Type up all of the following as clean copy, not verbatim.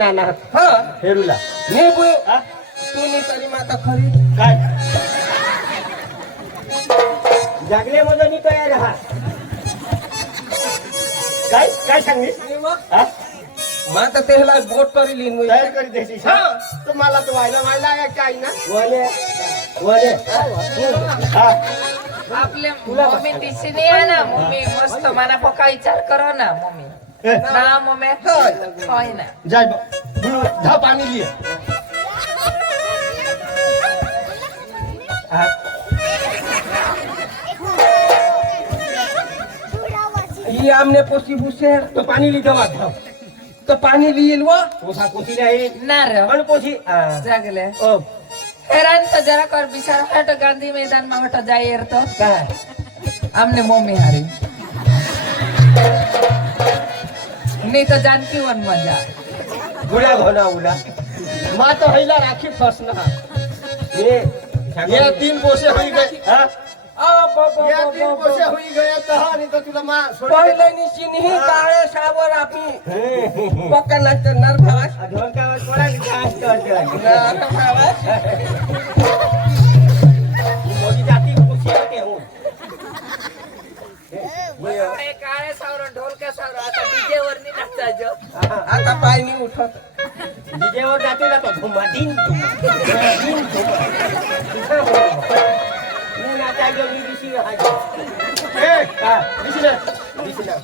ना हा फेरूला नाही बो हा? तू नाही तरी माता खरी काय जागले मध्ये मी तयार हा काय काय सांगलीस नाही मग हा? माता त्याला बोट करी लिहिन मी. तयार करी देशील हा. तुम्हाला तो व्हायला या काय ना वले वले हा आपले तुला मम्मी बघा. दिसली आहे ना मम्मी मस्त मना पक्का विचार करो ना मम्मी ए, ना मम्मी होय ना जाय धा पाणी लिये हा. ही आमने पोसी बुसे तो पाणी ली दवा धाव तो पाणी लिहिल व पोसा कोसी नाही ना रे पण पोसी जागले ओ हैरान तो जरा कर बिचार हट गांधी मैदान में हट जाए तो काय हमने मम्मी हारी नहीं तो जानकी वन मजा गुळ्या घोना उला मा तो हैला राखी फसना ये तीन पोसे होई गए हा या तीन पोसे होई गए तहा नाही तर तुला मा सोडी पहिले निशिनी ही काळे सावर आपी पक्का नाचते नर भावास ढोल का आवाज पडा की डान्स करते लागी नर भावास मोदी जाती खुशी होते हूं काळे सावर ढोल का सावर आता डीजे वर नहीं नाचता जो आता पाय नाही उठत डीजेवर जाते ना तो धुमा दिन मी नाचाय जो मी दिशी हाय ए का दिशी ना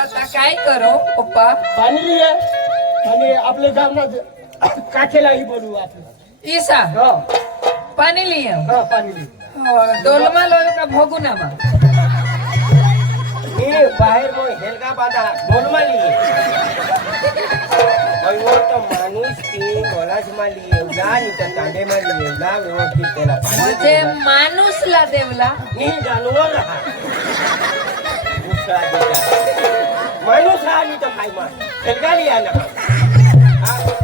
आता काय करो पप्पा पाणी लिये आणि आपले जामना काठेलाही बोलू आपण ईसा हो पानी लिए हा पाणी लिये डोलमा लो का भोगू ना मा मी बाहेर मग हेलगा बांधा बोलमा लिये अयो तो माणूस की मोलाज माली एवढा आणि त्या तांबे माली एवढा व्यवस्थित त्याला पाणी म्हणजे माणूस ला देवला मी जानवर हा दुसरा देता माणूस हा आणि तो काय मा हेलगा लिया ना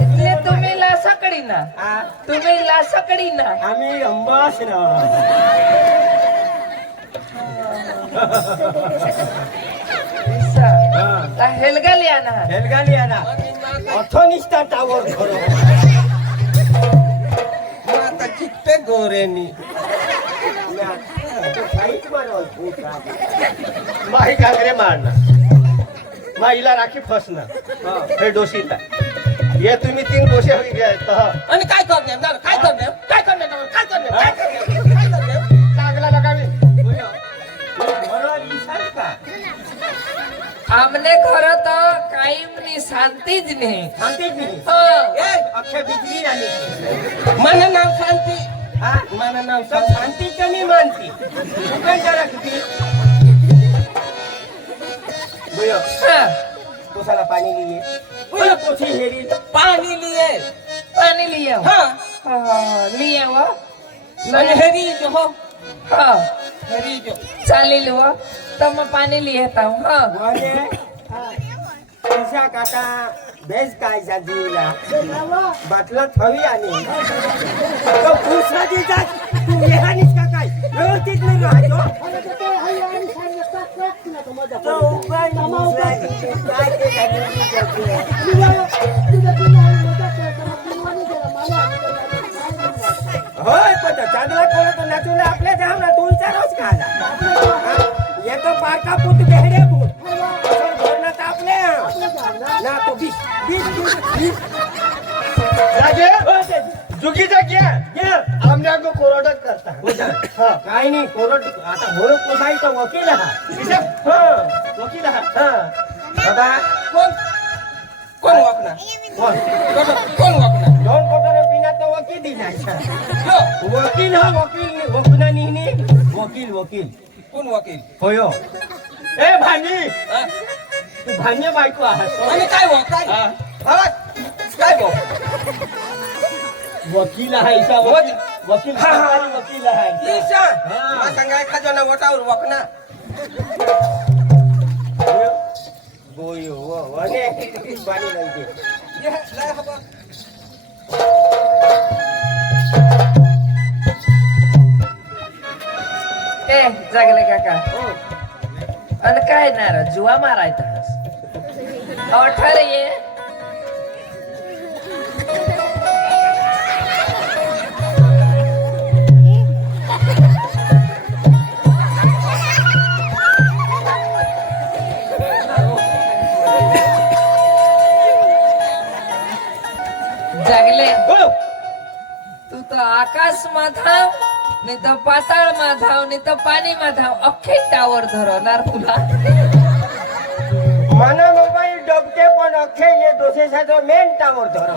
એટલે तुम्ही ला सकडी ना हा तुम्ही ला सकडी ना आम्ही अंबास ना ला हेलगा लिया ना हेलगा लिया ना अथनिष्ठा टावर घरो आता कित्ते गोरेनी माही कांगरे मारना माईला राखी फसना हे डोशीता ये तुम्ही तीन पोसे होई गए तर आणि काय करणे काय करणे काय करणे काय करणे काय करणे चांगला लगावी म्हणून विचार का आमने घर तो कायम नी शांतीच नाही शांतीच नाही हो ए अख्खे बिजली आली मन नाव शांती हा मन नाव सब शांती शांती कमी मानती दुकान जरा किती बोलो हा, पोसाला पाणी लिए बोलो पोछी हेरी पाणी लिए पानी लिया हा लिया वो आणि हेरी जो हो हाँ हेरी जो चालेल वो तो मैं पानी लिए था हाँ वाले पैसा काका बेस काय जीवला बाटला थवी आणि तो दुसरा दिवसात तू येहानीस का काय व्यवस्थित नाही राहतो तो उपाय दुसरा काय ते सांगितली होय पण चांगला कोण तो नाचून आपल्या जाम ना तू विचारोच का येतो पारका पुत बेहडे पुत असं घोरणं तापले ना तो बीस बीस बीस बीस राजे चुकीचा घ्या आमने को कोरडच करता हा काय नाही कोरड आता घोर पोसायचा वकील हा वकील हा दादा कोण कोण वाकना कोण वाकना दोन कोटरे पिना तो वकील दिलायचा वकील हा वकील वकना निहनी वकील वकील कोण वकील होयो ए भानी हा? तू भान्य बायको आहात आणि काय हो काय हा. काय हो वकील आहे इसा वकील वकील हा, हा. सरकारी वकील आहे ईशा हा. मा सांगा एखाद्या ना वटावर वाकना गोयो वने पाणी नाही ये लय हवा ए जागले काका आणि काय ना रे जुवा मारायचा अठरा ये ऐकले बोलो तू तर आकाशમાં થાવ ને તો પાતાળમાં થાવ ને તો પાણીમાં થાવ અખે ટાવર ધરવનાર तुला મને મોબાઈલ ડબકે પણ અખે ये डोसे સાથે મેન ટાવર ધરો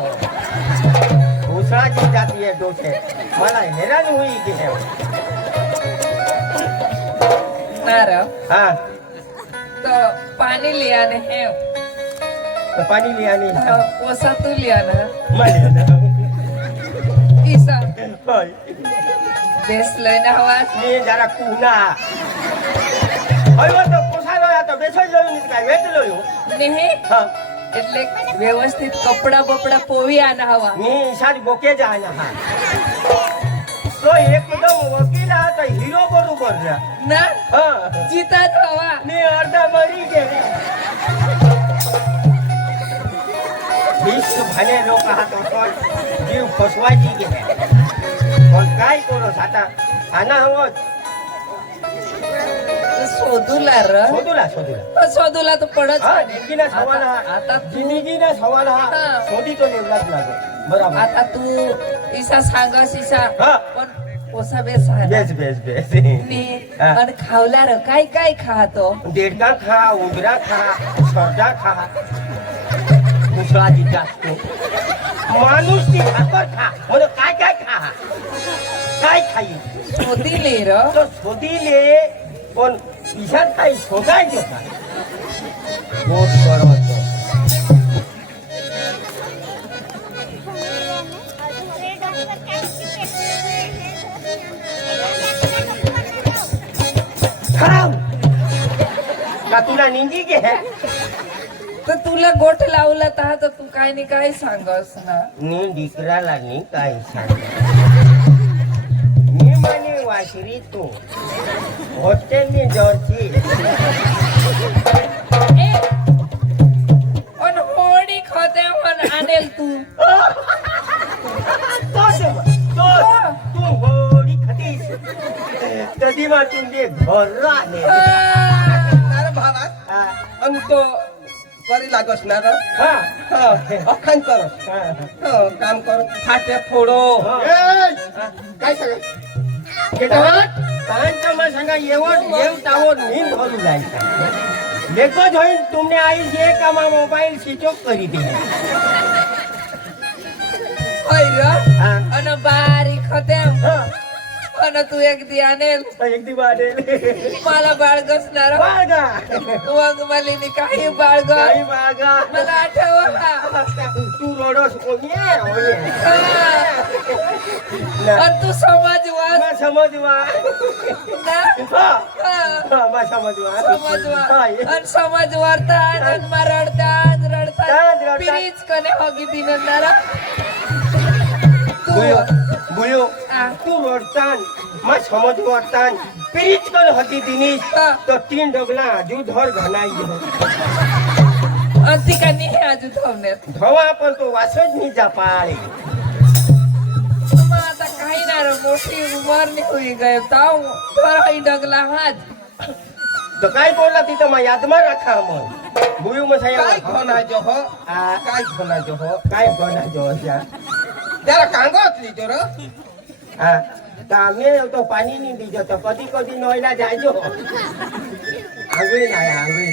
ભૂસણાજી જાતી है डोसे मला हैरान हुई कि है ના રે हाँ તો પાણી લિયાને હે तो पानी लिया नहीं પોસા તું લિયાને મને ઈસા ભાઈ બેસ લઈને આવા ને જરા કુના હવે તો પોસાયો આ તો બેસો જ લોયું નથી કાંઈ વેચ લોયું નહીં હા એટલે વ્યવસ્થિત કપડા બપડા પોવી આના હવા ની સારી બોકે જાય હા તો એકદમ વકીલ આ તો હીરો બરોબર છે ના હા જીતા જ હવા ને અડધા મરી ગયા बीस भने लोक हातो पण जीव फसवायची की पण काय करू आता खाना हवं शोधूला र शोधूला तर पडत हा जिंदगीना सवाल हा आता जिंदगीना सवाल हा हा. शोधी तो नेवलाच लागो बरोबर आता तू ईसा सांगस ईसा हा. पण पोसा बेस आहे बेस बेस बेस नी हा. आणि खावला र काय काय खातो देडका खा उंदरा खा सरदा खा मुसळाजी जास्त माणूस ती भाकर खा म्हणजे काय काय खा काय खाई शोधीले र तो शोधीले पण ईशात काही शोधायचं का बहुत बरोबर का तुला निंगी घे तर तुला गोठ लावला तर तू काय नाही काय सांगस ना मी दीकराला नी काय सांग मी म्हणे वासरी तू होते मी जोरची पण होडी खाते पण आणेल तू तू गोडी खातीस कधी मा तुमचे घर आले अरे भावा हा आणि तो करी लागस ना रे हा अखान कर काम कर फाटे फोडो काय सांगा सांगता मग सांगा येवट येव तावट नींद भरू जायचा देखो होईल तुमने आई जे कामा मोबाईल स्विच ऑफ करी दे होय र हा. अन बारीक होते हा अन तू एक दी आणेल एक दिवाडे मला बाळगसणार बागा वांग मालिनी काही बाळग काही बागा मला आठव तू रोडस कोणी आणि तू समाजवाद समजवा ना हा हा. समजवा समाजवाद आणि समाजवार्तान आणि रडतान रडतान पिरीच कने होगी दिननारा तू बुयो हा. तू रडतान मा समज वाटतान पिरीच कर होती दिनीस हा. तो तीन डगला आजू धर घनाई दे अंतिका नाही आजू धावण्यात धवा पण तो वासच नाही जापाळे मग आता काही नाही रे मोठी उभारणी होई गए ताव थोडा डगला हात तो काय बोलला तिथं मा यादमा राखा मग बुयो मग काय खोना जो हो आ काय खोना जो हो काय बोला जोशा त्याला कांगोत लिहितो रे हा तामे तो पाणी नाही दीजो तो कधी कधी नोयला जायजो आंगळी नाही आंगळी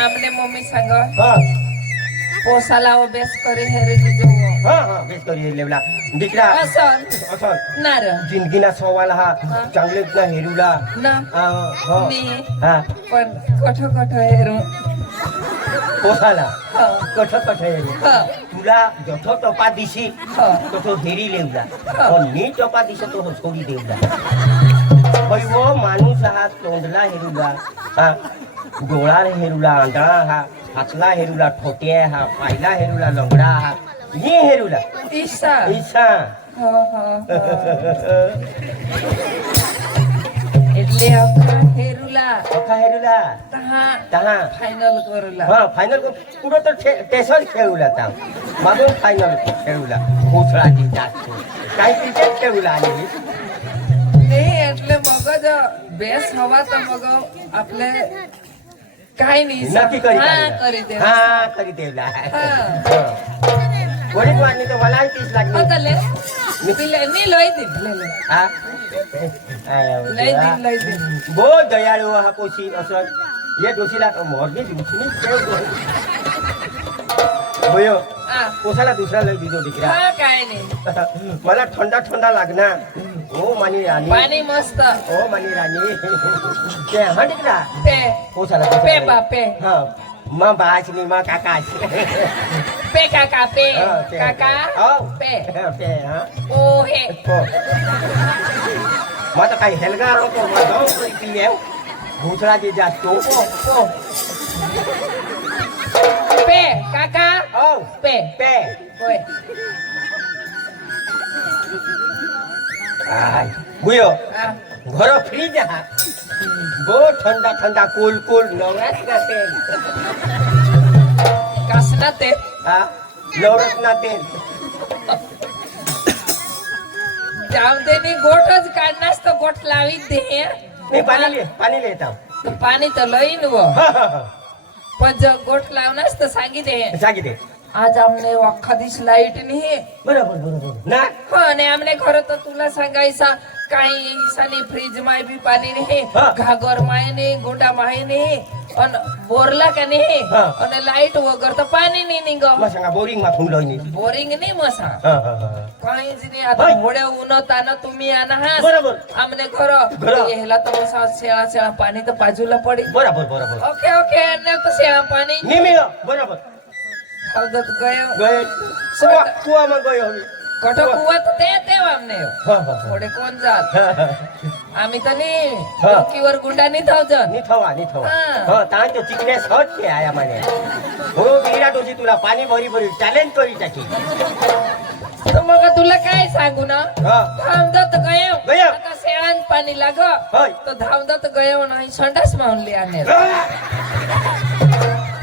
आमने मम्मी सांग हा पोसाला बेस करे हेरे जो हा हा बेस करी लेवला दीकरा असं असं नार जिंदगीना सवाल हा चांगले ना हेरूला ना हो मी हा पण कठ हेरू पोसाला हा. कठ हेरू हा. तुला जठो टपा दिशी हा. तो हेरी लेवला हा. पण मी टपा दिशी तो सोडी देवला पण वो माणूस हा तोंडला हेरूला हा डोळा हेरूला आंधळा हा हातला हेरूला ठोट्या हा पायला हेरूला लंगडा हा ये हेरूला ईशा ईशा हा हा એટલે અખા હેરુલા अखा हेरूला तहा तहा फायनल करूला हा फायनल पुढे तर टेसन खेळूला आता मागून फायनल खेळूला कोसळाची जास्त काही क्रिकेट खेळूला आणि नाही એટલે મગજ બેસ હવા તો મગ આપણે કાંઈ નહીં નક્કી કરી હા કાઢ્યું. કરી દે હા કરી દેવલા હા થોડીક વાર ની તો મલાઈ 30 લાખ હા, તો લે નહીં લઈ દીધ લે હા લઈ દીધ બહુ દયાળુ આ પોસી અસર ये डोशीला मोरनी दूसरी केव ભયો હા પોસાલા દૂસરા લઈ દીધો દીકરા હા કાંઈ નહીં मला ठंडा ठंडा लागना ओ मानी रानी પાણી મસ્ત ओ मानी रानी ते हा દીકરા પે પોસાલા પે બા પે હા માં બાચ ની માં કાકા છે પે કાકા પે હા, પે. કાકા હા. પે પે હા ઓ હે માં તો કઈ હેલગા રોકો માં દો કોઈ પી એવ ભૂતરા જે જાત તો ઓ પે કાકા ઓ પે પે ઓય આય ભયો હા ઘરો ફ્રી જા બહુ ઠંડા ઠંડા કુલ કુલ નવરત્ન તેલ કાસના તે હા નવરત્ન તેલ જામદેની ગોઠ જ કાઢનાસ તો ગોઠ લાવી જ દે નહીં પાણી લેતા તો પાણી તો લઈને વો પણ જો ગોઠ લાવનાસ તો સાગી દે જાગી દે આજ અમને આખા દિવસ લાઈટ નહીં બરાબર બરાબર ના હા અને અમને ઘરે તો તુલા સંગાઈસા કાઈ ઈસાની ફ્રીજ માં બી પાણી નહીં હા. ઘાગર માં નહીં ગુંડા માં નહીં અને બોરલા કે નહીં હા. અને લાઈટ વગર તો પાણી નહીં નીંગો મસંગા બોરિંગ માં ફૂલ લઈ બોરિંગ નહીં મસા હા હા હા કાઈ જ નહીં આ તો હા. મોડે ઉનો તાનો તુમી આના હાસ બરાબર. અમને ઘરો ઘરો. એલા તો મસા શેળા શેળા પાણી તો પાજુલા પડી બરાબર બરાબર ઓકે ઓકે એને તો શેળા પાણી નિમિયો બરાબર આવદત ગયો ગયો કુવામાં ગયો હવે કઠો કુવા તો તે અમને હા હા મોડે કોણ જાત હા આમી તો નહીં હા. ડોકીવર ગુંડા નહીં થાવ જન ની થવા હા. હા તાન તો ચીકનેસ હટ કે આયા મને હું બીરા ડોસી તુલા પાણી ભરી ભરી ચેલેન્જ કરી નાખી તો મગ તુલા કાય सांगू ना હા धामदत्त गयो गयो. आता शेळान पाणी लाग होय. तो धामदत्त गयो नाही संडास मावली आने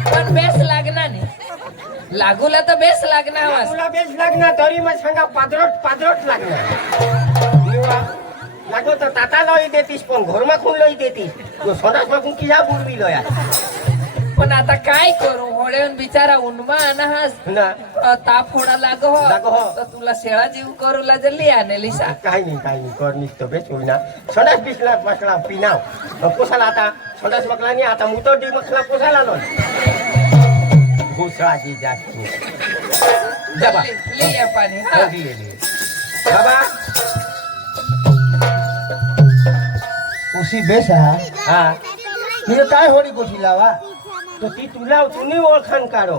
पण बेस लागना नहीं लागूला तो बेस लागना आवाज तुला बेस लागणार तरी मग सांगा पादरोट पादरोट लागणार लागो तर ताता लई देतीस पण घरमा खून लई देतीस तो सोनास मा किया बुरवी लया पण आता काय करू होळेन बिचारा उन्मा अनहास ना ताप होडा लागो लागो हो. तो तुला शेळा जीव करू ला जल्ली आने लिसा काही नाही कर निसतो बेस होईना सोनास बिसला बसला पिनाव कोसाला आता सोनास मकला नाही आता मुतो डी मकला कोसाला लो घुसराजी जाती जबा लिया पाणी हा. बाबा उशी बेस हा हा मी काय होडी कोशी लावा तो ती तुला तुम्ही ओळखाण काढो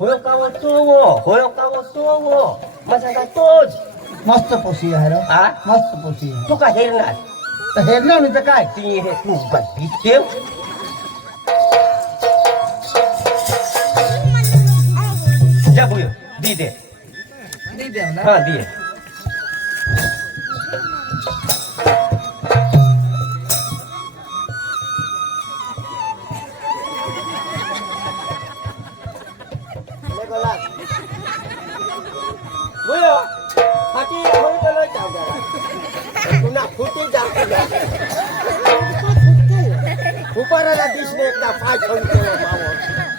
होय कावो तो वो माझा तोच मस्त पोशी आहे रे. हा मस्त पोशी आहे. तू का हेरणार तर हे ना मी तर काय ती हे तू बद्दी ठेव जा बुयो दी दे दी देव ना हा दिए बुयो हाती थोडी चलो जागा पुन्हा फुटी जागा उपाराला दिसले एकदा पाय ठेवून ठेवा मावो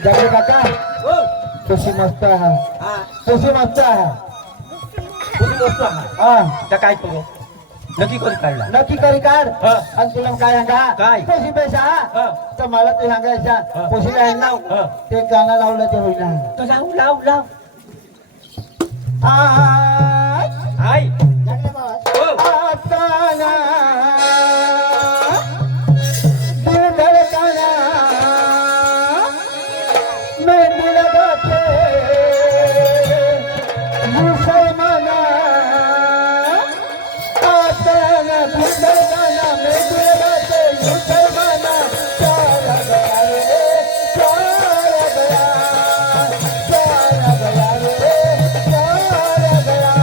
जगले काका हो पोशी मस्त आहे हा पोशी मस्त आहे कुठे बसतो हा हा तर काय करू नक्की करी काढला नक्की करी काढ हा. आणि तुला काय सांगा काय? पोशी बेस हा हा. तर मला ते सांगायचा हा. पोशी आहे ना हा. ते गाणं लावलं ते होईल ना तर लाव आय. हाय जगले बाबा. हो आताना दिल धड़काना मैं दिल गाते मुसलमाना आताना दिल धड़काना मैं दिल गाते मुसलमाना चारा गया रे चारा गया चारा गया रे चारा गया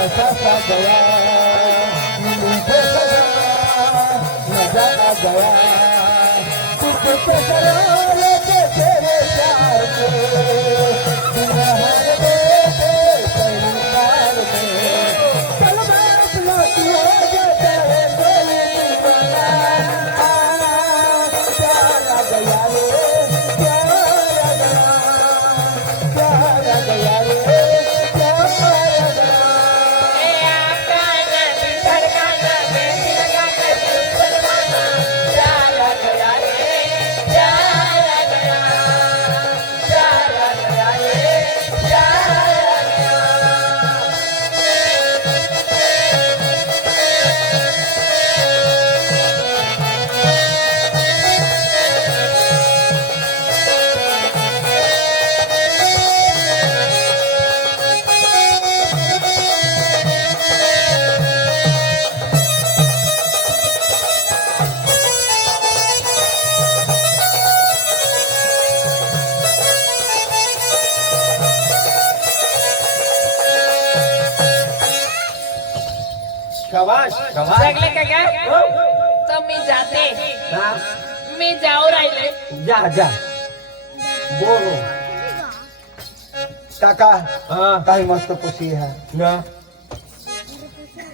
नशा सा गया मुझे सजा मजा आ गया कुछ तो करार के तेरे प्यार में दुनिया हार दे कई बार में चल मैं अपना तू हो जाता है कोई दीवाना प्यार आ गया रे प्यार आ गया प्यार आ गया रे शाबाश शाबाश सगळे काका हो. तर मी जाते हा, मी जाऊ राहिले जा जा बोलो काका हा काही मस्त पोशी है ना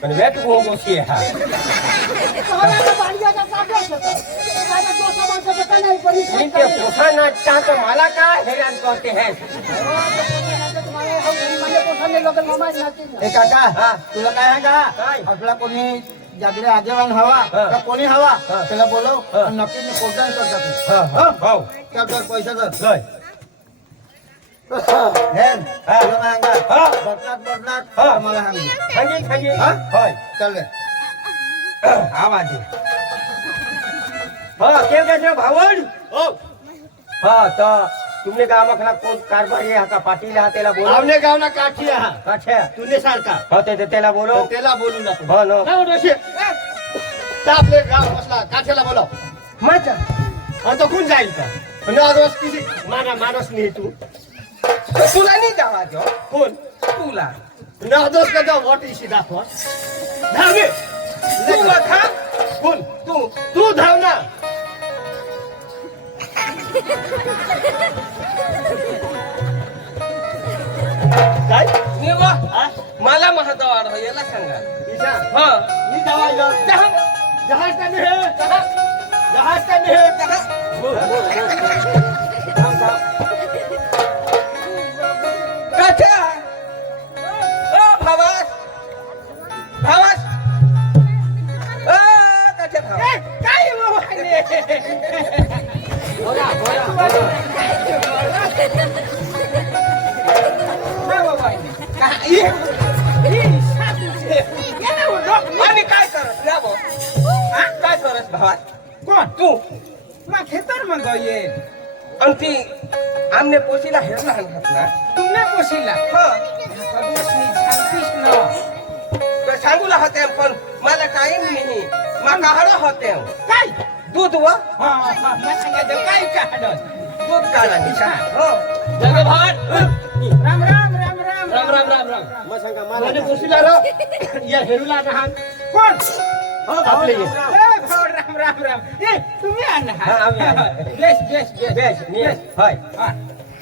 पण वेट गोंगोशी हा मी ते पोसा नाचता तर मला काय हैरान करते है ए काका हा. तुला काय आहे का काय? आपला कोणी जागले आगेवान हवा हा. का कोणी हवा हा. त्याला बोलव हा. आणि नक्की मी कोणताही करता तू हा हो क्या कर पैसा कर लय हेन हा. तुला मांगा हा. बदलात हा. मला सांगी खांगी खांगी हा? होय चल रे आवाज दे हा केम के भावड ओ हा तर तुमने गावाखला कोण कारभारी हा का पाटील हा त्याला बोलव आवने गावना काठी हा अच्छा तुने सारखा हो ते त्याला बोलव त्याला बोलू ना हो नो आपले गाव बसला काठ्याला बोलव मजा आणि तो कोण जाईल का रोज किसी माणूस नाही तू तुला नाही जावा जो कोण तुला नादोस का जाऊ वाट इशी दाखवा धावे तू बघा कोण तू धाव ना काय मी वा मला महत्व वाढ याला सांगा ईशा हा मी जावायला दहा जहाज का नाही जहाज का नाही काच्या ओ भावास भावास ओ काच्या भावास काय बोला बोला आणि काय करत ना भाऊ काय करत भावास कोण तू मग खेतर मग ये आणि ती आमने पोशीला हेरला हाणतात ना तुमने पोशिला हा कदोसनी सांगतीस ना तर सांगूला होते पण मला टाइम नाही माका हरा होते काय दूध व हा हा मग सांगायचं काय काढत दूध काढा निशा हो राम राम राम राम राम राम राम राम मग सांगा मला मला पोशीला रो या हेरूला जहाज कोण आपले ये ए भाऊ राम राम राम ए तुम्ही आण हा, आम्ही आण. बेस बेस बेस बेस नीट होय हा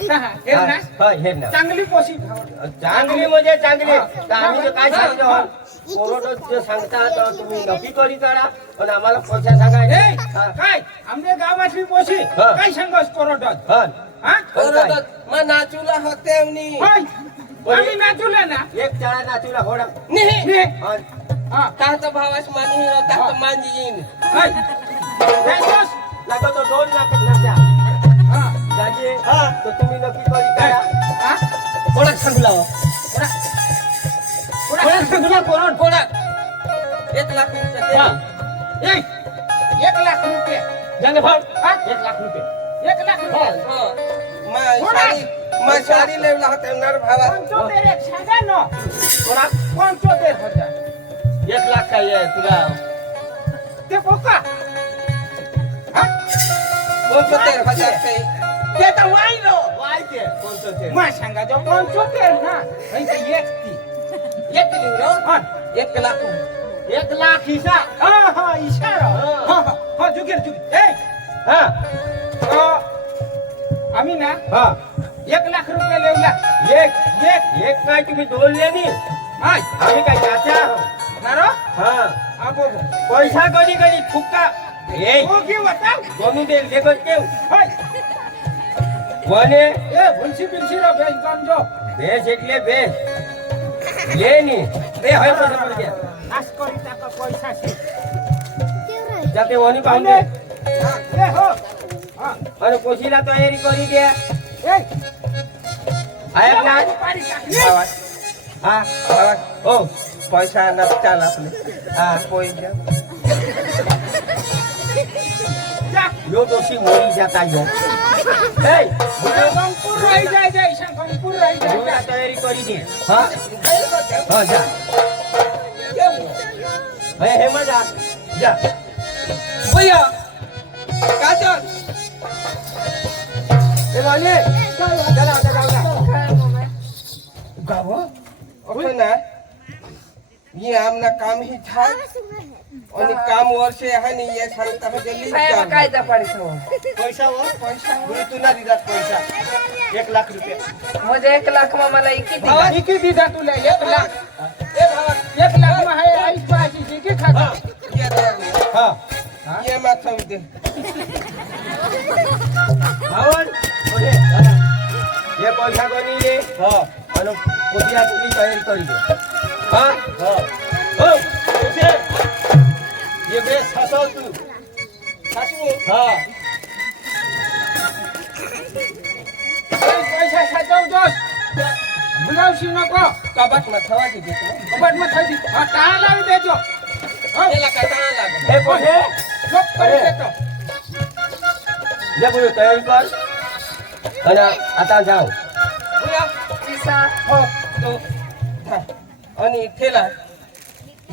सहा हे ना होय हे ना चांगली पोशी भाऊ चांगली म्हणजे चांगली हा. तर आम्ही जे काय सांगितलं कोरोना जे सांगता तर तुम्ही नक्की करी करा पण आम्हाला पैसा ए सांगायचे हा. काय आमच्या गावातली पोशी हा. काय सांगस कोरोडत हा. हा बरोबर मग नाचूला होते होय आम्ही नाचूला ना एक चाळा नाचूला होडा नाही ने हा. हा ताहत भावास मानी ताहत मांजीन होय काय दोस लागतो दोन लाख नाच्या हा जाजे तर तुम्ही नक्की करी करा हा कोणाक सांगू लावा कोणाक सांगला कोरोड कोणाक 1 लाख रुपये हा. दे. 1 लाख रुपये जाने भाऊ हा? 1 लाख रुपये 1 लाख रुपये हो. मग साडी लेवला होते नर भावा कोणतो तेर एक सांगा न कोणा कोणतो तेर होता 1 लाख काय आहे तुला ते पोका हा कोणतं तेर हजार ते ते तर वाईलो वायते कोणतं ते मग सांगा जो कोणतो तेर ना नाही ते एक ती કેટલી નો હા 1 લાખ 1 લાખ હિસા હા ઈશારો હા जुगीर ए हा आम्ही ना हा 1 लाख रुपये लेवला एक काय तुम्ही दोन लेनी हाय आम्ही काय चाचा आहो. नारो हा आबो पैसा कधी कधी फुक्का ए हो की वता दोन्ही दे लेगत केव हाय वने ए Bhulsi Bilsi row base गंजो base એટલે બેસ લેની બે હોય તો સમજ ગયા नाश करी टाका पैसा से જાતે વની પાઉને ए हो हां અને પોછીલા તૈયારી કરી દે ए આયા ના पारी टाकली આવાજ હા આવાજ ઓ પૈસા ના ચાલ આપણે હા કોઈ જા जा યો દોશી મોરી જાતા યો એ कंकुर रही जाए जैसा कंकुर रही जाए જોડા તૈયારી કરી દે હા હા જા હે હેમાં જા જા ભૈયા કાજલ એ વાલે ચલા ગાવો ઓકે ना ये आमना काम ही था और काम वर्षे है नहीं ये सांगता है जल्दी काय कायदा पाडतो પૈસા હો पैसा गुरु तू ना दिला पैसा 1 लाख रुपया म्हणजे 1 लाख मा मला इकी दिला भावा किती दिदा तुला 1 लाख ए भावा 1 लाख में है आई पाची किती खाता ये दे હા ये माथा दे આવન ઓલે ये पैसा कोनी ले હા અને પોતિયા તુની તૈયારી કરી દે હા હા ઓ ઓસે ये बेस हसो तू सासू હા पैसा साचव दोस बुलावशी नको कबाट में थवा दी देतो कबाट में થઈ દીધું હા તા લાવી દેજો एला कटाना लागो એ પોતે લોક કરી દેતો ले बोलो तैयारी कर અને आता जाओ भैया पिसा हो तो आणि ठेला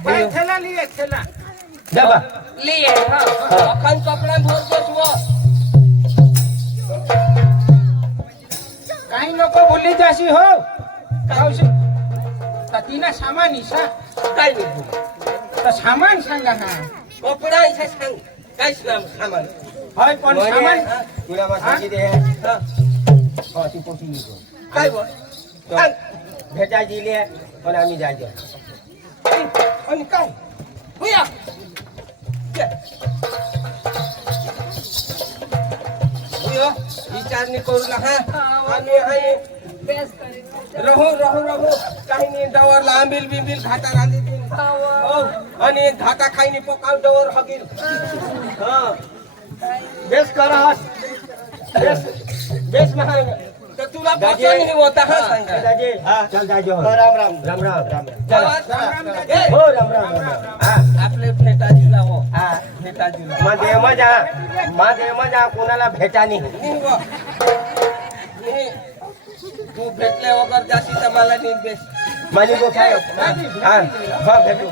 ભાઈ થેલા લીએ થેલા जा लिए हा अखन कपड़ा भर बसवो काही लोक बोलली जाशी हो कावशी ततीना सामान इसा काय नाही तर सामान सांगा ना कपडा इथे सांग काय नाम सामान होय पण सामान तुला मग सांगी दे हा हा ती पोती निघो काय बोल तो भेटा दिले पण आम्ही जायचो आणि काय भैया ये. भैया विचार नाही करू नका आम्ही आहे बेस करी रहू काही नाही डवर लांबील बिंबील घाटा रांधी हो आणि घाटा खाई नाही पकाव डवर हगील हा बेस करस बेस महाराज तर तुला पसंत नाही होता हा सांगा दादी हा चल जायचो राम राम राम राम राम चला. ए, हो राम राम हा आपले भेटा दिला हो हा भेटा दिला माझे मजा कोणाला भेटा नाही नाही हो. नाही. तू भेटल्या वगैरे जास्ती तर मला नाही बेस मानी गोठायो हा हा भेटू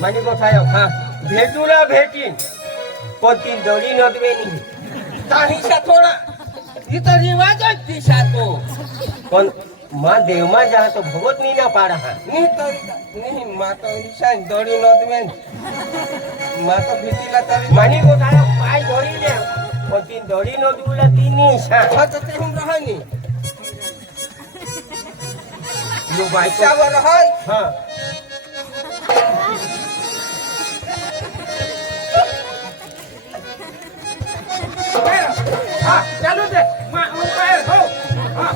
मानी गोठायो हा भेटू ना भेटीन पण ती दडी नदवेनी काहीसा थोडा इथं रिवाजच दिसा तो पण मा देवमा जा तो भगवत नी ना पाडा हा नाही तर नाही माता ईशान दडी नदमेन माता भीतीला तरी मानी गोठायो पाय धरी दे पण ती दडी नदूला ती नी शा हा तर ते हम राहनी यो बायको त्यावर राहाय हा हा चालू दे उपाय हो हा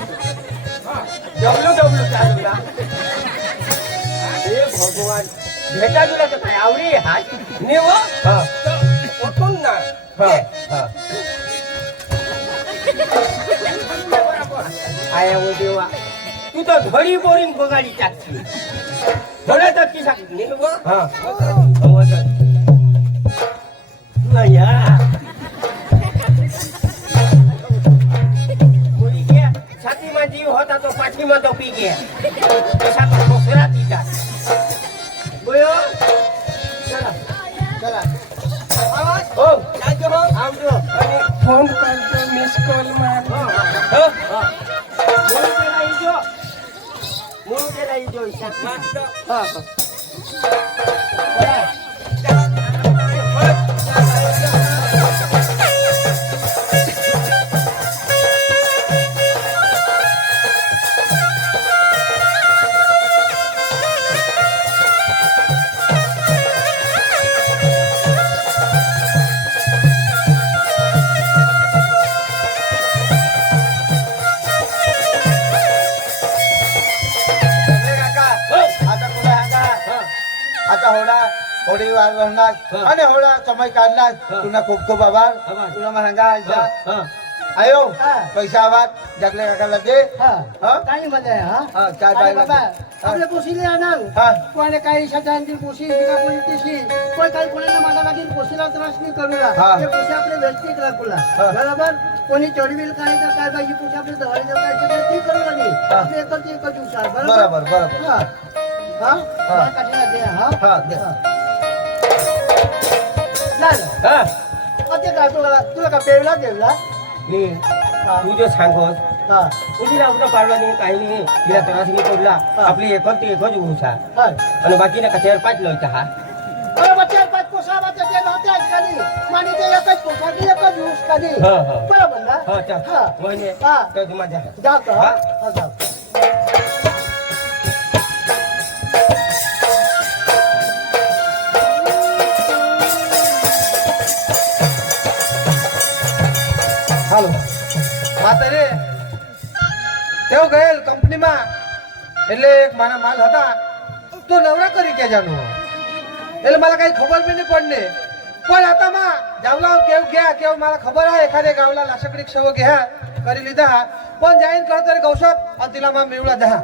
डब्ल्यू डब्ल्यू चालू ना हे भगवान भेटा तुला तर काय आवडी हा निव हा उठून ना हा हा आया वो देवा तू तो घडी बोरिंग बगाडी टाकली थोडं तर की सांग निव हा आवाज या मुली घ्या छातीमा जीव होता तो पाठीमा तो पी गया कसा तो खोकला तिचा बोयो चला चला आवाज हो जायचं हो आवडो आणि फोन करतो मिस कॉल मार हा हो हा मुली केला इजो घेऊन गेला ही जोईशा. मस्त. हा. आता तुला सांगा आता होडी वाजवणार आणि होडा समय काढणार तुला खूप खूप आभार तुला मग सांगा आयो पैसा आवाज जगले काकाला दे काही मध्ये हा चार अरे बाय बाबा आपल्या पोशीले आणाल कोणी काही शब्दांची पोशी का कोणी तिशी कोणी काही कोणाला माझा लागेल पोशीला त्रास नाही करूला ते पोशी आपले व्यक्तिक लागूला बरोबर कोणी चढविल काय तर काय बाई पोशी आपले धवाई देव काय सगळं ती करूला नाही आपले एकच हुशार बरोबर बरोबर हा हा काठीला दे हा दे. झालं ते काय तुला का पेवला देवला मी तू जो सांगोस हा तुझी आपलं पाडला नाही काही नाही तिला त्रास नाही पडला आपली एकच ते एकच हुसा हा आणि बाकीने कचेर पाच लोक हा अरे बच्चा पाच पोसा बच्चा ते नव्हते आजकाली मानी ते एकच पोसा की एकच यूज काढी बरोबर ना हा चल हा वहिनी हा तर तुम्हाला जा. जाऊ का हा जाऊ હાલો માતરે તેઓ ગયેલ કંપનીમાં એટલે એક મારા માલ હતા તો નવરા કરી કે જાનું એટલે मला काही ખબર બી નહીં પડને પણ આતામાં જાવલા કેવ ગયા કેવ मला ખબર आहे एखाद्या गावला लाशकडी क्षव घ्या કરી લીધા પણ જાईन કळ तरी गौसप आणि तिला मा मिळवला दहा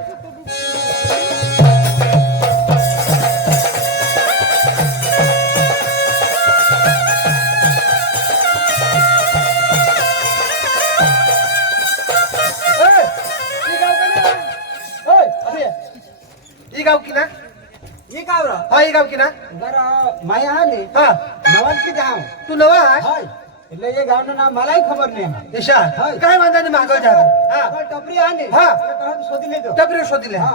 ई गाव की ना ये काय रा हा ई गाव की ना बरं माया आली हा नवाज की जाव तू नवा आहे हाय એટલે એ ગામનું નામ મલાઈ ખબર નહીં ईशा काय वांदा नाही मागव जा हा પણ ટપરી આને હા. શોધી લેજો टपरी शोधिले हा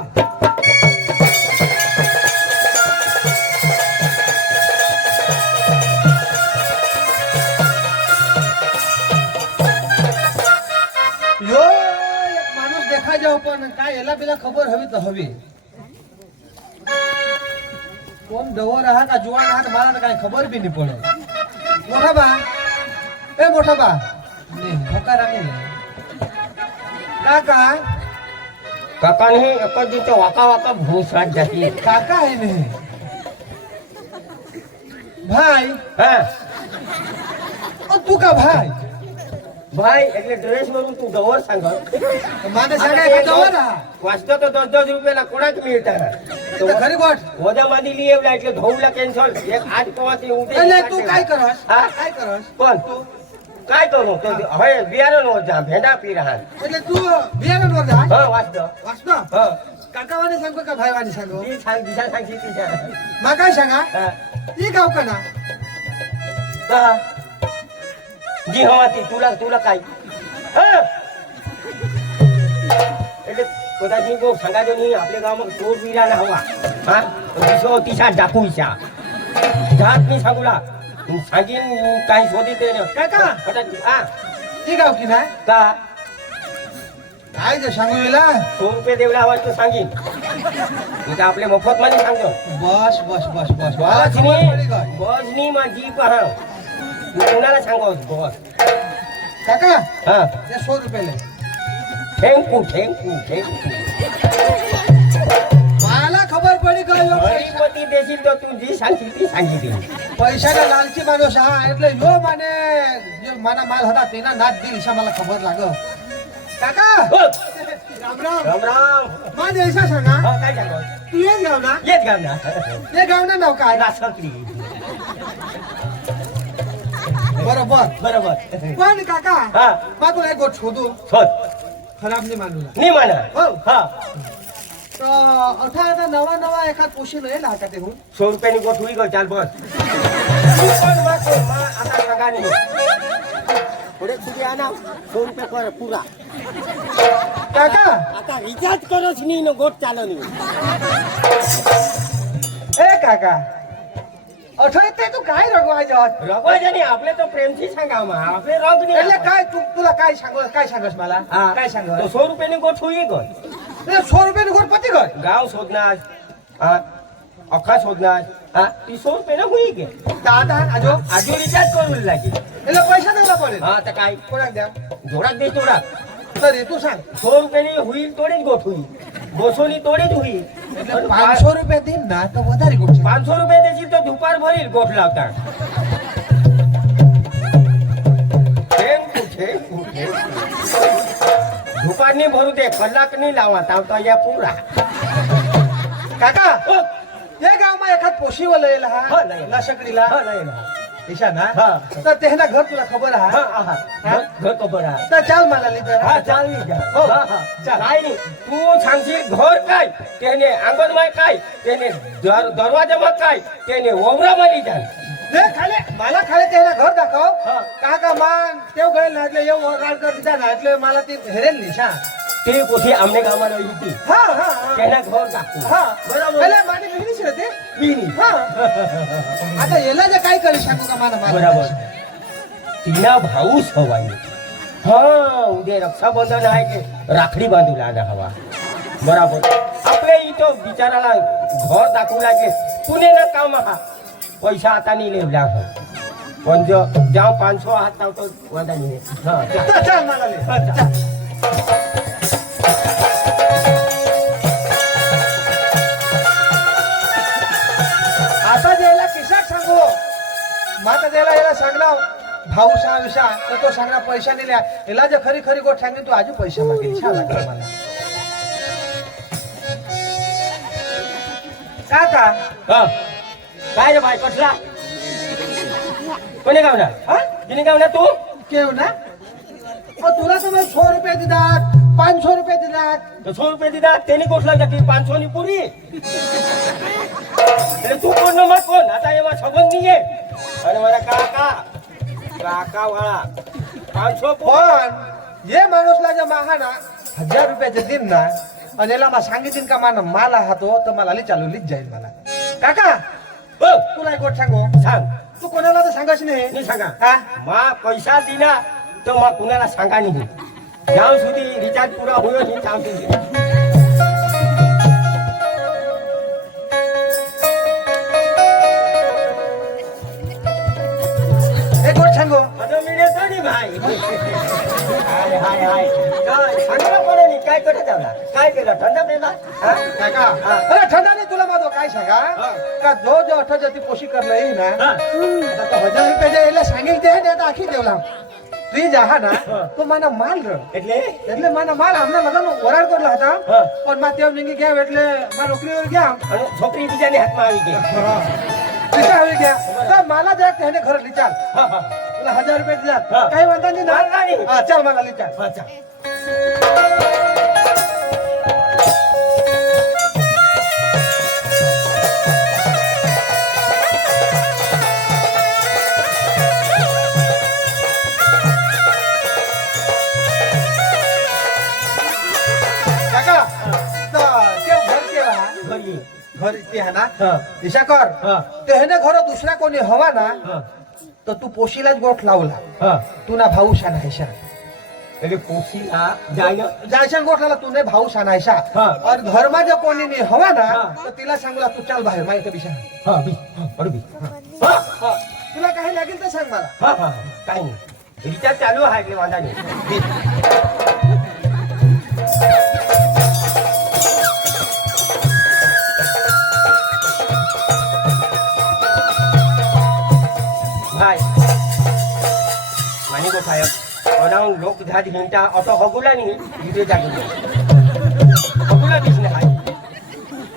यो एक माणूस देखा जाव पण काय याला बिला खबर हवी तर हवी कोण डवर आहा का जुवान आहा का मला तर काही खबर बी नाही पडत मोठा बा ए मोठा बा नाही होकार आम्ही काका काकाने एकच दिवशी वाका वाका भूसाट जाती काका आहे नाही भाई हा तू का भाई भाई એટલે ડ્રેસ વरून તું ગવર सांगत माने सगळ्या का डवर आहा वाचतो तो 10-10 रुपयाला कोणाच मिळतात तर खरी गोट वजामध्ये लिहिवला એટલે धोवला कॅन्सल एक 8 पवाती उठे એટલે તું काय करस हा? काय करस कोण काय करू तो હવે બિયારણ જા ભેંડા પી રહ્યા એટલે તું बियारण वर जा હા વાचતો वाचतो हा काका वाणी सांगू का भाई वाणी सांगू ती सांग दिशा सांगची तिच्या मा काय सांगा हा ही गाव का ना हा. जी हवा ती तुला तुला काय हा એટલે કદાચ કોઈ सांगाજો નહીં આપણે ગામમાં ચોર વીરા ના હવા હા દિશો તીસા डाकूशा जात नाही सांगूला सांगीन काही शोधी ते काका कदाच हा ही गाव की ना का काय जे सांगू येला 100 रुपये देवला हवा तर सांगीन तुझा आपले मोफत मध्ये सांगतो बस बस बस बस बसनी माझी पहा तू कोणाला सांगोस बस काका हा ते 100 रुपये ले थँक्यू थँक्यू थँक्यू मला खबर पडी का यो गणपती देशील तर तू जी सांगशील ती सांगितली पैशाला लालची माणूस हा એટલે यो माने जो माना माल होता तेना नाच दिल ईशा मला खबर लाग काका राम राम राम राम मा देशा सांगा हा काय सांगो तू येत गाव ना येत गाव ना ते गाव ना नाव काय नासकली बरोबर बरोबर पण काका हा मा तुला एक गोष्ट शोधू शोध खराब नाही मानूला नाही म्हणा हो हा तर आता नवा नवा एखाद पोशी नाही लागा ते होऊन 100 रुपयानी गोठवी गो चाल बस तू पण मा आता सगा नाही पुढे तुझी आणा 100 रुपये कर पुरा काका आता रिचार्ज करोच नाही न गोट चालो नाही ए काका अठरा ते तू काय रगवायचं रघुवाच्या नाही आपले तो प्रेमशी सांगा मा आपले रग એટલે नाही काय तुला काय सांगस मला हा. काय सांग तो 100 रुपयाने गोठ होई गो 100 रुपयाने गोड पती गय गाव शोधणार हा अख्खा शोधणार हा ती 100 रुपयाने होई गे दादा आजो आजू रिचार्ज करून लागे એટલે પૈસા દેવા પડે हा तर काय कोणाक द्या जोरात दे जोरात तरी तू सांग 100 रुपयाने होईल तोडीच गोठ होईल 200 नी तोडीच होईल એટલે 500 રૂપિયા દે ના તો વધારે ગોળ છે 500 रुपये देशील तो दुपार भरील गोठ लावता दुपारनी भरू दे कलाक नाही लावा तावता या पुरा કાકા એ ગામમાં એખાદ પોશીવો લયેલા હા, હા લયેલા. લસકડીલા हा नाही ना ઈશા ના हा तर તેના ઘર तुला खबर हा हा हा घर खबर आहे तर चाल मला लिहितो हा चाल मी जा हो. हा हा चाल काय नाही तू सांगशील घर काय त्याने अंगणमाय काय त्याने दरवाजाમાં काय त्याने ओवरामध्ये जाण ને ખાલે मला ખાલે તેના ઘર દાખવ હા. કાકા માં તેવ ગયેલ ના એટલે એવું ઓરાડ કરી દીધા ના એટલે मला ती हेरेल निशा ते कोठी आमने गावाला होती હા હા त्याला घर दाखवू હા बरोबर. એટલે મારી બહેની છે તે बिनी હા आता याला जे काय करू शकू का मला बरोबर तिला भाऊच हवाय हा उद्या रक्षाबंधन आहे की राखडी बांधू लागा हवा बरोबर आपल्या इथं बिचाराला घर दाखवू लागे पुणे ना काम हा पैसा आता नाही लेवला हो पण जो जाऊ 500 हात लावतो वादा नाही हा जा. तर चाल मला ले हा, जा. आता ज्याला किशाक सांगू माता ज्याला याला सांगणार भाऊ सा विषा तर तो सांगणार पैसा नेल्या याला जे खरी खरी गोष्ट सांगेन तू आजू पैसा मागेल छान लागला मला काका हा काय रे बाय कसला कोणी गावना हा तिने गावना तू केव ना तुला तर मग 100 रुपये दिलात 500 रुपये दिलात तो 100 रुपये दिला त्याने गोठला जाते 500 नी पुरी अरे तू कोण न मग कोण आता एवढा संबंध नाही आहे आणि मला काका काका वाळा 500 पण ये माणूसला जे महाना 1000 रुपयाचे दिन ना आणि याला मग सांगितलं का माना माल हातो तर मला ली चालू लीच जाईल मला काका हो तुला एक गोष्ट सांगू सांग तू कोणाला तर सांगायची नाही नाही सांगा हा मा पैसा दिना तर मग कुणाला सांगा नाही जाऊ सुधी रिचार्ज पुरा होईल नाही सांगतो एक गोष्ट सांगू आता मी देतो नी भाई हाय हाय हाय काय सांगा कोणी नाही काय करत जावला काय केलं थंड पेला हा काका हा. अरे ठंडा नाही तुला माझं काय सांगा हा. का जो जो अठरा जती पोशी करलं येईल ना हा आता तो 1000 रुपये यायला सांगितले ते आता आखी देवला तुझी जहा ना हा. तो माना माल र એટલે એટલે માના માલ આમને લગાનો વરાળ કરલા હતા હા. પણ માં તેવ નીંગી ગયા એટલે માં નોકરી ગયા અને છોકરી બીજાની હાથમાં આવી ગઈ પૈસા આવી ગયા તો માલા જાય તેને ઘરે લઈ ચાલ હા હા પેલા 1000 રૂપિયા દીધા હા. કઈ વાંધો નહીં વાંધો ના નહીં. હા ચાલ માલા લઈ ચાલ અચ્છા કાકા તો કેવ ઘર કેવા ઘરી ઘર તે હે ના હા દિશા કર હા તે હેને ઘર दुसरा कोणी हवा ना હા तर तू पोशीलाच गोठ लावला હા तू ना भाऊ शानायशा એટલે કોશીલા જાય जायशा गोठला तू ने भाऊ शानायशा हा. और घर में जो कोणी नाही हवा ना हा. तर तिला सांगला तू चाल बाहेर माहिती बिशा હા બી બરોબર હા હા तुला काही लागेल तर सांग मला હા હા કાઈ નહીં रिचार्ज चालू आहे એટલે વાંધા નહીં ভাই মানিক সাহেব অনাও লোক ঝাড় হিংটা অত হগুলা নি ভিডিও জাগি হগুলা দিস না ভাই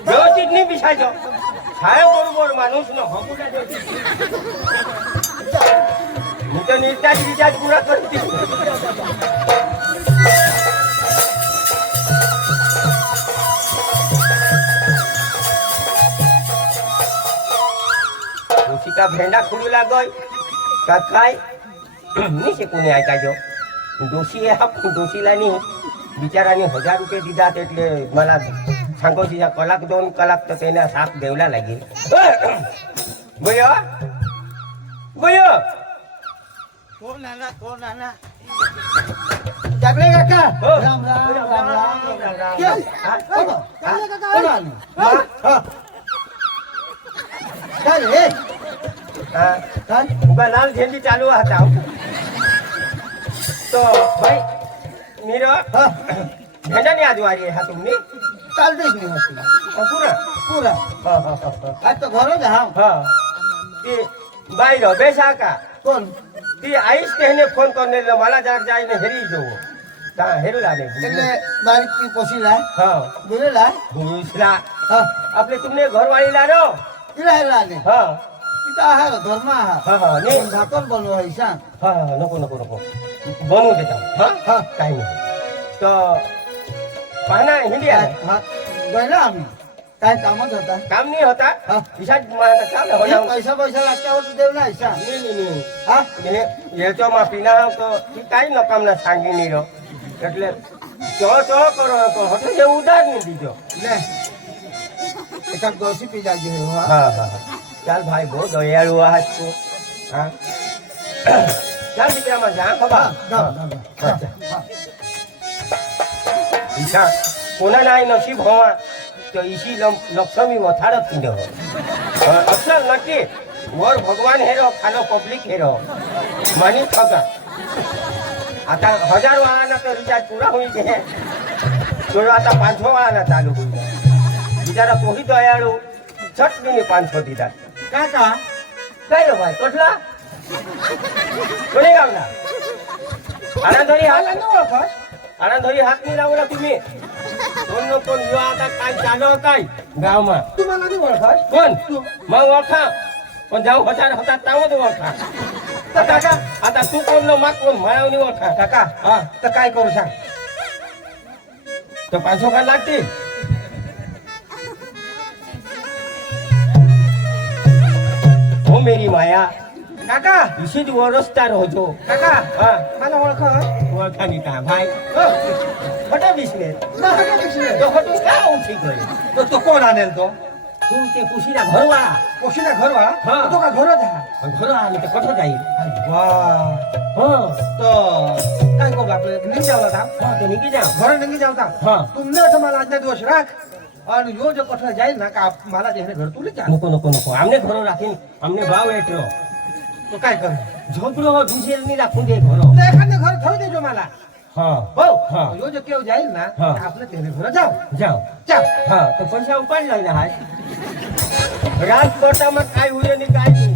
ব্যবস্থিত নি বিছাই যাও ছায়া বড় মানুষ না হগুলা যদি তো রিচার্জ পুরা করতে का भेंडा खुलू लागोय का काय निशे कोणी ऐकायचो दोषी हा दोषीला नाही बिचाराने 1000 रुपये दिदात એટલે मला सांगो तिच्या कलाक 2 कलाक तर त्याने साप देवला लागेल बयो बयो कोण आला जागले काका हो. राम राम राम राम क्या? हा? हा? जागले काका कोण आलं? हा? काय रे हा? काय उगा लाल झेंडी चालू आता तो भाई मीरो हा झेंडानी आजवारी हा तुम्ही चालते की नाही पुरा पुरा हा हा हा आज तो घरो जा हा ती बाई रो बेसा का कोण ती आईच તેને ફોન કરીને मला જાગ જાઈને હેરી જોવો તા હેરું લાગે એટલે બારીક की कोशी लाय હા बोले लाय ભૂસલા हा આપણે तुमने ઘરવાળી લાનો तिला लाने હા तिथं आहे धर्म आहे હા हा ने पण भाकर बनवायचा हा नको नको नको बनवू देता हा हा काही नाही तो पाना हिंदी आहे हा गयला आम्ही काय कामच होता काम नाही होता हा ઈશાદ માં ચાલ હોના पैसा पैसा लागल्यावर तू देव नाही सांग ની ની ની हा ને येचो માં પીના તો ઈ કાઈ નકામ ના सांगी ની રો એટલે ચો ચો કરો તો હટે જે ઉધાર ની દીજો ले एका गोशी पी जागे हो હા હા ચાલ ભાઈ બહુ દયાળુ આજ તો હા ચાલ દીકરામાં જા ખબર ઈશા કોના નાય નસીબ હોવા તો ઈશી લક્ષ્મી વથાડત પીડો અસલ નક્કી वर भगवान हेरो खानो पब्लिक हेरो मानी ठगा आता 1000 वाळाना तो रिचार्ज पूरा होई जे तो आता 500 वाळाना चालू होई बिचारा तोही दयाळू छट दिनी 500 दिला काका काय रे भाई कोठला कोणी गावला आनंदरी हात आनंदरी हात नाही लावला तुम्ही कोण यो आता काय चालू काय गावमा तुम्हाला नाही ओळखत कोण मग ओळखा पण जाऊ 1000 होता तावच ओळखा काका आता तू कोण न माग कोण मायावनी ओळखा काका हा तर काय करू सांग तो 500 का लागतील हो मेरी माया काका इशीच वरसता होतो काका हा मला ओळखत ओळखा नाही का भाई खोटे दिसले काका दिसले तो खोटून का उठी गए तो कोण आणेल तो तू ते कुशीला घरवाळा कोशीला घर वा हा. तो का घर जा घर आम्ही ते कठो जाईल वा हा तो काय करू आपले निघ जावला था हा तो निघी जा घर निघी जावता हा तुमने असं मला आजच्या दिवस राख आणि यो जो कठोर जाईल ना का मला त्याने घर तुले जा नको नको नको आमने घरो राखीन आमने भाव येतो तो काय कर झोपलो दुसऱ्यानी राखून दे घरो एखादं घर ठेवू देजो मला हा हो हा यो जो केव जाईल ना हा. आपलं त्याने घर जाऊ जाओ जाऊ हा तो पैसा उपाडला ना हाय रात पडता मग काय होईल आणि काय नाही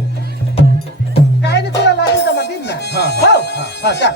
काय नाही तुला लागेल तर मग देईन ना हा. हो हा चाल